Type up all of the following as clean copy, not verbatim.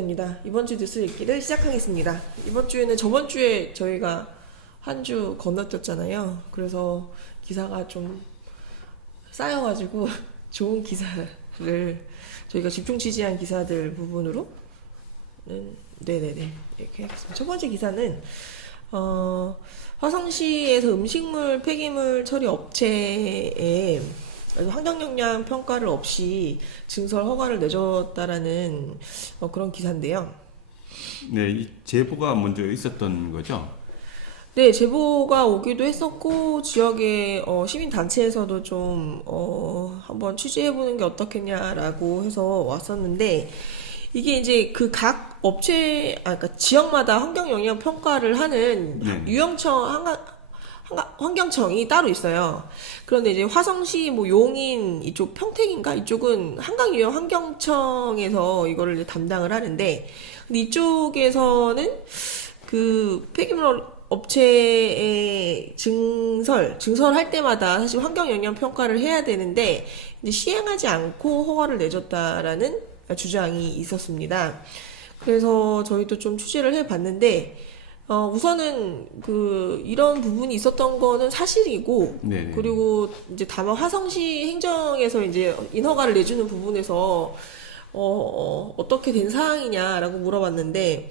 김기자입니다. 이번 주 뉴스 읽기를 시작하겠습니다. 이번 주에는 저번 주에 저희가 한 주 건너뛰었잖아요. 그래서 기사가 좀 쌓여가지고 좋은 기사를 저희가 집중 취재한 기사들 부분으로 네네네 이렇게 하겠습니다. 첫 번째 기사는 화성시에서 음식물 폐기물 처리 업체에 환경영향 평가를 없이 증설 허가를 내줬다라는 그런 기사인데요. 네, 이 제보가 먼저 있었던 거죠? 네, 제보가 오기도 했었고 지역의 시민단체에서도 좀 한번 취재해보는 게 어떻겠냐라고 해서 왔었는데 이게 이제 그 각 업체, 그러니까 지역마다 환경영향 평가를 하는 네. 유형청 환경청이 따로 있어요. 그런데 이제 화성시 뭐 용인 이쪽 평택인가 이쪽은 한강유형 환경청에서 이거를 이제 담당을 하는데 근데 이쪽에서는 그 폐기물 업체의 증설할 때마다 사실 환경영향 평가를 해야 되는데 이제 시행하지 않고 허가를 내줬다라는 주장이 있었습니다. 그래서 저희도 좀 취재를 해봤는데 우선은 이런 부분이 있었던 거는 사실이고 네네. 그리고 이제 다만 화성시 행정에서 이제 인허가를 내주는 부분에서 어떻게 된 사항이냐라고 물어봤는데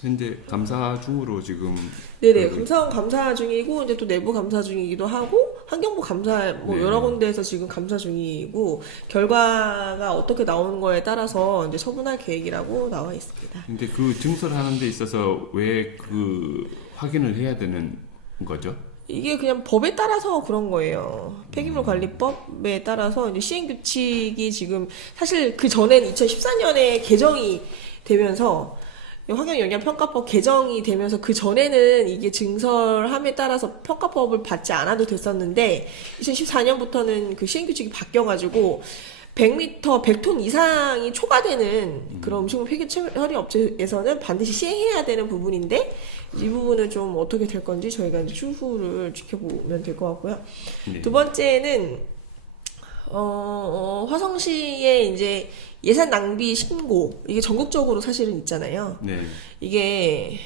현재 감사 중으로 지금 네네 감사원 감사 중이고 이제 또 내부 감사 중이기도 하고 환경부 감사 뭐 네. 여러 군데에서 지금 감사 중이고 결과가 어떻게 나오는 거에 따라서 이제 처분할 계획이라고 나와 있습니다. 근데 그 증설하는 데 있어서 왜 그 확인을 해야 되는 거죠? 이게 그냥 법에 따라서 그런 거예요. 폐기물 관리법에 따라서 이제 시행 규칙이 지금 사실 그 전에는 2014년에 개정이 되면서 환경영향평가법 개정이 되면서 그 전에는 이게 증설함에 따라서 평가법을 받지 않아도 됐었는데 2014년부터는 그 시행 규칙이 바뀌어가지고 100톤 이상이 초과되는 그런 음식물 폐기 처리 업체에서는 반드시 시행해야 되는 부분인데 이 부분은 좀 어떻게 될 건지 저희가 이제 추후를 지켜보면 될 것 같고요. 네. 두 번째는 화성시의 이제 예산 낭비 신고 이게 전국적으로 사실은 있잖아요. 네. 이게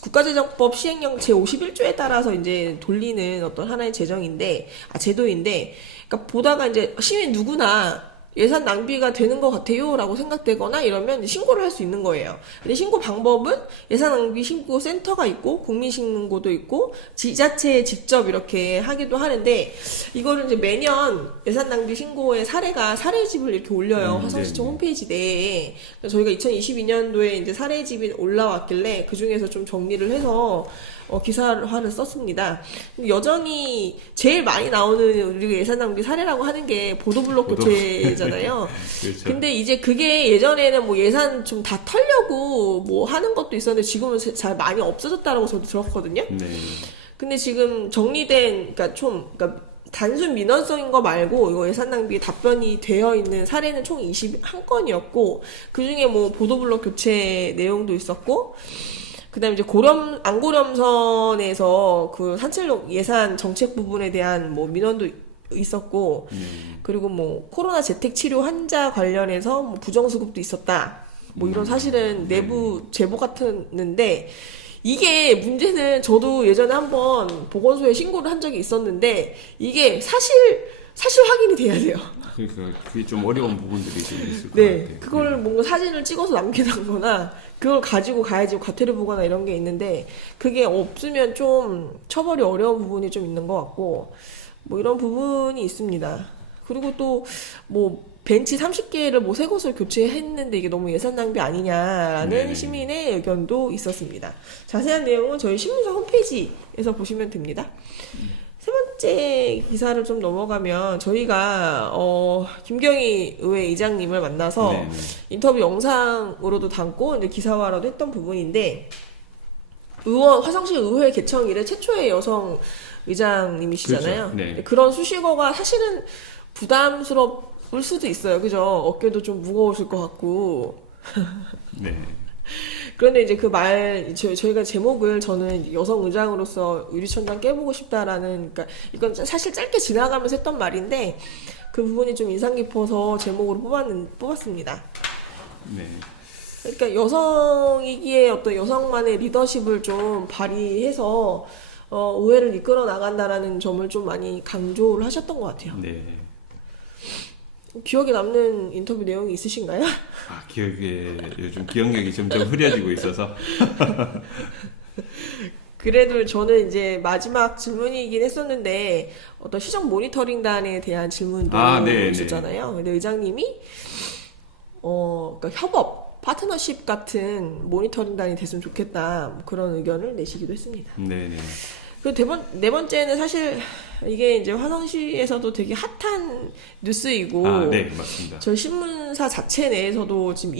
국가재정법 시행령 제51조에 따라서 이제 돌리는 어떤 하나의 제도인데, 그러니까 보다가 이제 시민 누구나 예산 낭비가 되는 것 같아요라고 생각되거나 이러면 신고를 할 수 있는 거예요. 근데 신고 방법은 예산 낭비 신고 센터가 있고 국민신고도 있고 지자체에 직접 이렇게 하기도 하는데 이거를 이제 매년 예산 낭비 신고의 사례집을 이렇게 올려요. 화성시청 네. 홈페이지 내에. 그래서 저희가 2022년도에 이제 사례집이 올라왔길래 그 중에서 좀 정리를 해서 기사화를 썼습니다. 근데 여전히 제일 많이 나오는 우리가 예산 낭비 사례라고 하는 게 보도블록 교체잖아요. 그렇죠. 근데 이제 그게 예전에는 뭐 예산 좀 다 털려고 뭐 하는 것도 있었는데 지금은 잘 많이 없어졌다라고 저도 들었거든요. 네. 근데 지금 정리된, 그러니까 단순 민원성인 거 말고 이거 예산 낭비에 답변이 되어 있는 사례는 총 21건이었고 그 중에 뭐 보도블록 교체 내용도 있었고 그다음에 이제 안고렴선에서 그 산책로 예산 정책 부분에 대한 뭐 민원도 있었고 그리고 뭐 코로나 재택 치료 환자 관련해서 뭐 부정수급도 있었다. 뭐 이런 사실은 내부 제보 같았는데 이게 문제는 저도 예전에 한번 보건소에 신고를 한 적이 있었는데 이게 사실 확인이 돼야 돼요. 그러니까 그게 좀 어려운 부분들이 좀 있을 것 네, 같아요. 그걸 뭔가 사진을 찍어서 남기다거나 그걸 가지고 가야지 과태료 보거나 이런 게 있는데 그게 없으면 좀 처벌이 어려운 부분이 좀 있는 것 같고 뭐 이런 부분이 있습니다. 그리고 또 뭐 벤치 30개를 뭐 새 것을 교체했는데 이게 너무 예산 낭비 아니냐라는 네. 시민의 의견도 있었습니다. 자세한 내용은 저희 신문사 홈페이지에서 보시면 됩니다. 세 번째 기사를 좀 넘어가면 저희가 김경희 의회 의장님을 만나서 네네. 인터뷰 영상으로도 담고 이제 기사화로도 했던 부분인데 화성시 의회 개청 이래 최초의 여성 의장님이시잖아요. 그렇죠. 네. 그런 수식어가 사실은 부담스러울 수도 있어요. 그죠? 어깨도 좀 무거우실 것 같고. 네. 그런데 이제 저희가 제목을 저는 여성 의장으로서 유리천장 깨보고 싶다라는, 그러니까 이건 사실 짧게 지나가면서 했던 말인데 그 부분이 좀 인상 깊어서 제목으로 뽑았습니다. 네. 그러니까 여성이기에 어떤 여성만의 리더십을 좀 발휘해서 의회를 이끌어 나간다라는 점을 좀 많이 강조를 하셨던 것 같아요. 네. 기억에 남는 인터뷰 내용이 있으신가요? 아, 요즘 기억력이 점점 흐려지고 있어서. 그래도 저는 이제 마지막 질문이긴 했었는데 어떤 시정 모니터링단에 대한 질문도 네, 있었잖아요. 근데 의장님이 그러니까 협업, 파트너십 같은 모니터링단이 됐으면 좋겠다 뭐 그런 의견을 내시기도 했습니다. 네네. 그리고 네 번째는 사실 이게 이제 화성시에서도 되게 핫한 뉴스이고 네, 맞습니다. 저희 신문사 자체 내에서도 지금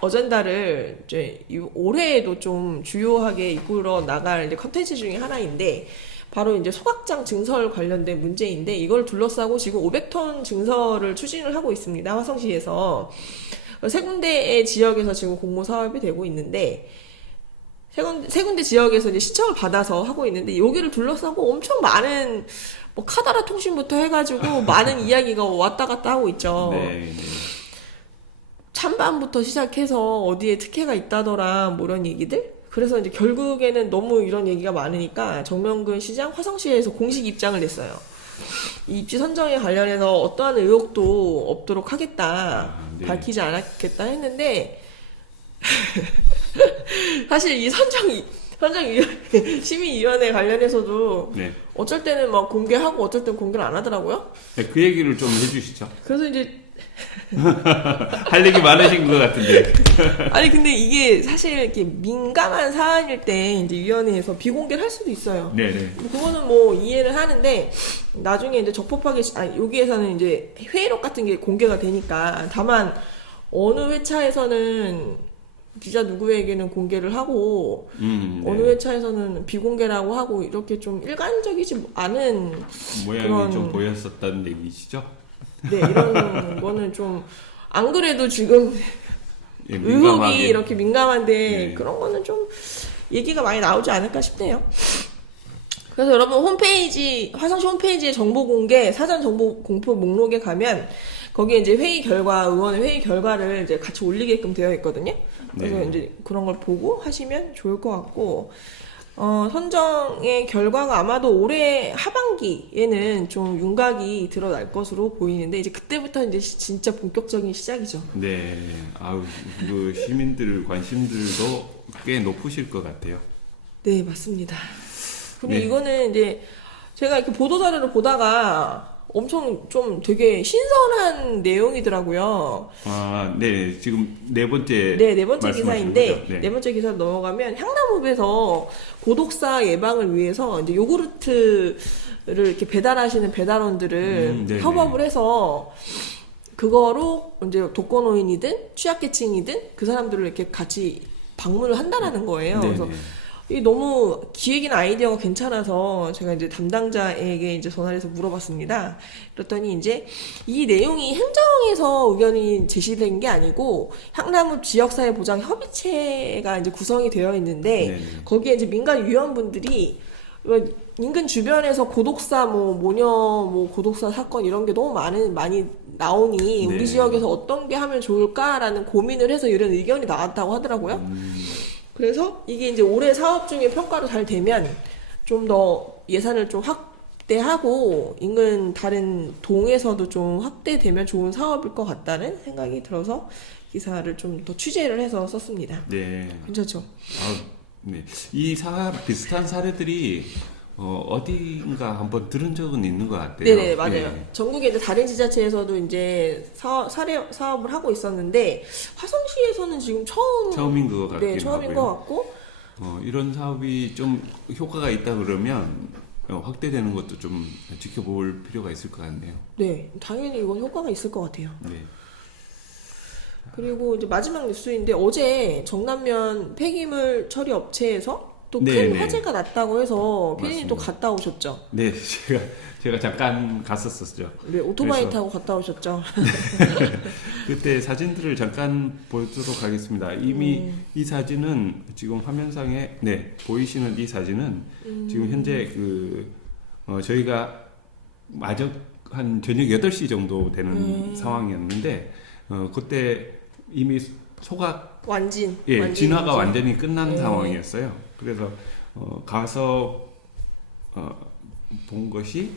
어젠다를 이제 올해에도 좀 주요하게 이끌어 나갈 이제 컨텐츠 중에 하나인데 바로 이제 소각장 증설 관련된 문제인데 이걸 둘러싸고 지금 500톤 증설을 추진을 하고 있습니다. 화성시에서 세 군데의 지역에서 지금 공모 사업이 되고 있는데 세 군데 지역에서 이제 신청을 받아서 하고 있는데 여기를 둘러싸고 엄청 많은 뭐 카다라 통신부터 해가지고 많은 이야기가 왔다 갔다 하고 있죠. 네. 찬반부터 시작해서 어디에 특혜가 있다더라 뭐 이런 얘기들. 그래서 이제 결국에는 너무 이런 얘기가 많으니까 정명근 시장 화성시에서 공식 입장을 냈어요. 이 입지 선정에 관련해서 어떠한 의혹도 없도록 하겠다, 네. 밝히지 않았겠다 했는데 사실 이 심의위원회 관련해서도 네. 어쩔 때는 막 공개하고 어쩔 때는 공개를 안 하더라고요. 네, 그 얘기를 좀 해주시죠. 그래서 이제 할 얘기 많으신 것 같은데. 아니 근데 이게 사실 이렇게 민감한 사안일 때 이제 위원회에서 비공개를 할 수도 있어요. 네네. 그거는 뭐 이해를 하는데 나중에 이제 적법하게 여기에서는 이제 회의록 같은 게 공개가 되니까 다만 어느 회차에서는 기자 누구에게는 공개를 하고 네. 어느 회차에서는 비공개라고 하고 이렇게 좀 일관적이지 않은 모양이 그런 좀 보였었다는 얘기시죠? 네 이런 거는 좀 안 그래도 지금 예, 의혹이 민감하게. 이렇게 민감한데 네. 그런 거는 좀 얘기가 많이 나오지 않을까 싶네요. 그래서 여러분 화성시 홈페이지에 정보 공개, 사전 정보 공표 목록에 가면 거기에 이제 의원의 회의 결과를 이제 같이 올리게끔 되어 있거든요. 그래서 네. 이제 그런 걸 보고 하시면 좋을 것 같고, 선정의 결과가 아마도 올해 하반기에는 좀 윤곽이 드러날 것으로 보이는데, 이제 그때부터 이제 진짜 본격적인 시작이죠. 네. 그 시민들 관심들도 꽤 높으실 것 같아요. 네, 맞습니다. 근데 네. 이거는 이제 제가 이렇게 보도자료를 보다가 엄청 좀 되게 신선한 내용이더라고요. 네. 지금 네 번째. 네 번째 말씀하시는 기사인데, 거죠? 네. 네 번째 기사 넘어가면 향남읍에서 고독사 예방을 위해서 이제 요구르트를 이렇게 배달하시는 배달원들을 네네. 협업을 해서 그거로 이제 독거노인이든 취약계층이든 그 사람들을 이렇게 같이 방문을 한다라는 거예요. 네네. 그래서 이게 너무 기획이나 아이디어가 괜찮아서 제가 이제 담당자에게 이제 전화를 해서 물어봤습니다. 그랬더니 이제 이 내용이 행정에서 의견이 제시된 게 아니고 향남읍 지역사회 보장 협의체가 이제 구성이 되어 있는데 네네. 거기에 이제 민간 위원분들이 인근 주변에서 고독사 모녀 고독사 사건 이런 게 너무 많이 나오니 네. 우리 지역에서 어떤 게 하면 좋을까라는 고민을 해서 이런 의견이 나왔다고 하더라고요. 그래서 이게 이제 올해 사업 중에 평가로 잘 되면 좀 더 예산을 좀 확대하고 인근 다른 동에서도 좀 확대되면 좋은 사업일 것 같다는 생각이 들어서 기사를 좀 더 취재를 해서 썼습니다. 네. 괜찮죠? 네. 이 비슷한 사례들이 어딘가 한번 들은 적은 있는 것 같아요. 네네, 맞아요. 네. 전국에 이제 다른 지자체에서도 이제 사업을 하고 있었는데 화성시에서는 지금 처음인 것 같긴 네, 처음인 하고요. 것 같고 이런 사업이 좀 효과가 있다 그러면 확대되는 것도 좀 지켜볼 필요가 있을 것 같네요. 네, 당연히 이건 효과가 있을 것 같아요. 네. 그리고 이제 마지막 뉴스인데 어제 정남면 폐기물 처리 업체에서 또 큰 네네. 화재가 났다고 해서 피디님도 맞습니다. 갔다 오셨죠? 네, 제가 잠깐 갔었었죠. 네, 오토바이 그래서- 타고 갔다 오셨죠? 그때 사진들을 잠깐 보여드리도록 하겠습니다. 이미 이 사진은 지금 화면상에 보이시는 이 사진은 지금 현재 저희가 마저 한 저녁 8시 정도 되는 상황이었는데 그때 이미 소각 완진. 예, 완진 진화가 완진. 완전히 끝난 네. 상황이었어요. 그래서 가서 본 것이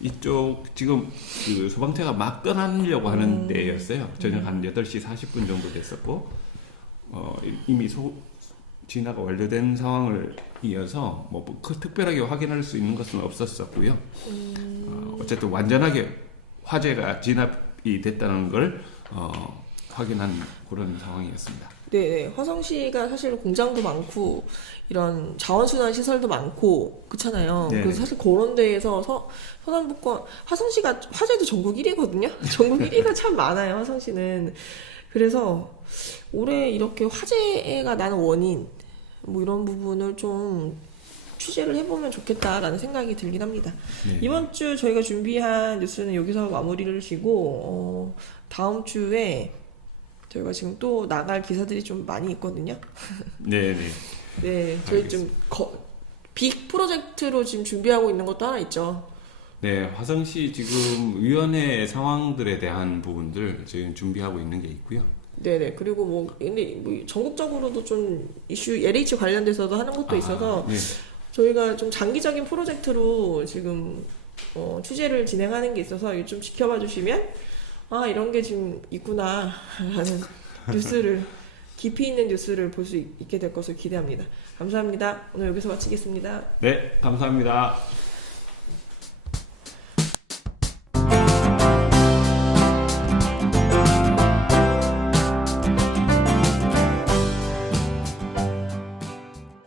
이쪽 지금 그 소방차가 막 떠나려고 하는 때였어요. 저녁 한 8시 40분 정도 됐었고 이미 진화가 완료된 상황을 이어서 특별하게 확인할 수 있는 것은 없었었고요. 어쨌든 완전하게 화재가 진압이 됐다는 걸 확인한 그런 상황이었습니다. 네, 화성시가 사실 공장도 많고 이런 자원순환 시설도 많고 그렇잖아요. 네. 그래서 사실 그런 데에서 서남북권 화성시가 화재도 전국 1위거든요. 전국 1위가 참 많아요. 화성시는. 그래서 올해 이렇게 화재가 나는 원인 뭐 이런 부분을 좀 취재를 해보면 좋겠다라는 생각이 들긴 합니다. 네. 이번 주 저희가 준비한 뉴스는 여기서 마무리를 지고 다음 주에 저희가 지금 또 나갈 기사들이 좀 많이 있거든요. 네, 네. 네, 저희 좀 빅 프로젝트로 지금 준비하고 있는 것도 하나 있죠. 네, 화성시 지금 위원회 상황들에 대한 부분들 지금 준비하고 있는 게 있고요. 네네. 그리고 근데 전국적으로도 좀 이슈 LH 관련돼서도 하는 것도 있어서 네. 저희가 좀 장기적인 프로젝트로 지금 취재를 진행하는 게 있어서 이거 좀 지켜봐 주시면 이런 게 지금 있구나 라는 뉴스를 깊이 있는 뉴스를 볼 수 있게 될 것을 기대합니다. 감사합니다. 오늘 여기서 마치겠습니다. 네, 감사합니다.